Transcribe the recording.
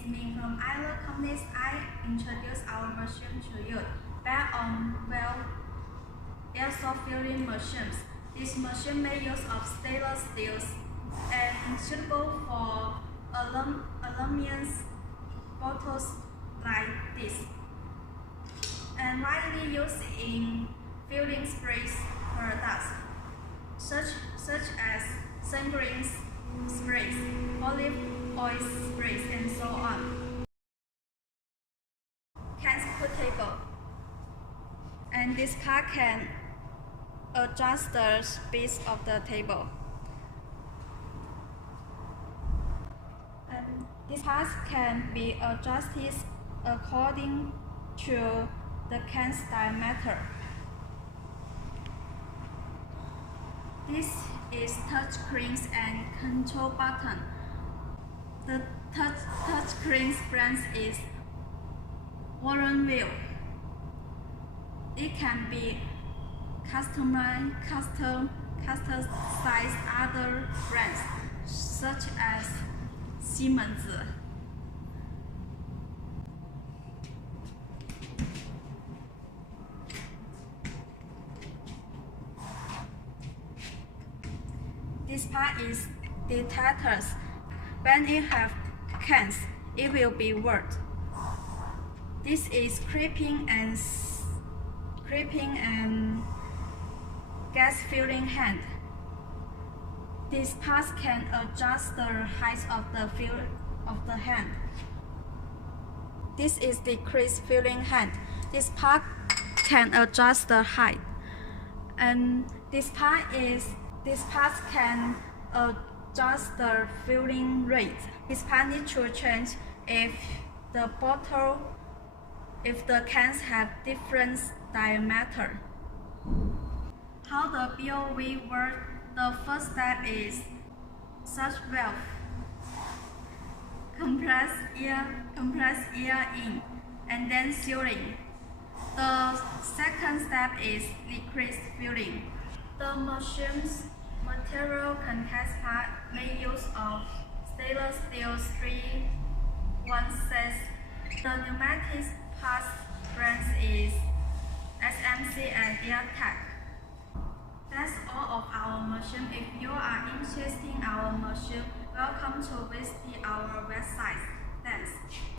is Ming from Aero Companies. I introduce our machine to you. Based on aerosol filling machines. This machine made use of stainless steel and suitable for aluminum bottles like this, and widely used in filling sprays products such as sunscreen sprays, olive oil sprays, and so on. Cans portable, and this part can adjust the space of the table. And this part can be adjusted according to the can's diameter. This is touch screens and control button. The touch screen brand is Wheel. It can be customized other brands such as Siemens. This part is detectors. When it have cans, it will be wet. This is crimping and gas filling hand. This part can adjust the height of the hand. This is the crease filling hand. This part can adjust the height, and this part can adjust the filling rate. This part needs to change if the cans have different diameter. How the BOV works? The first step is such valve. Compress air in, and then sealing. The second step is liquid filling. The machine's material contains part made use of stainless steel 3/1/6. The pneumatic parts brand is SMC and AirTech. That's all of our machine. If you are interested in our machine, welcome to visit our website. Thanks.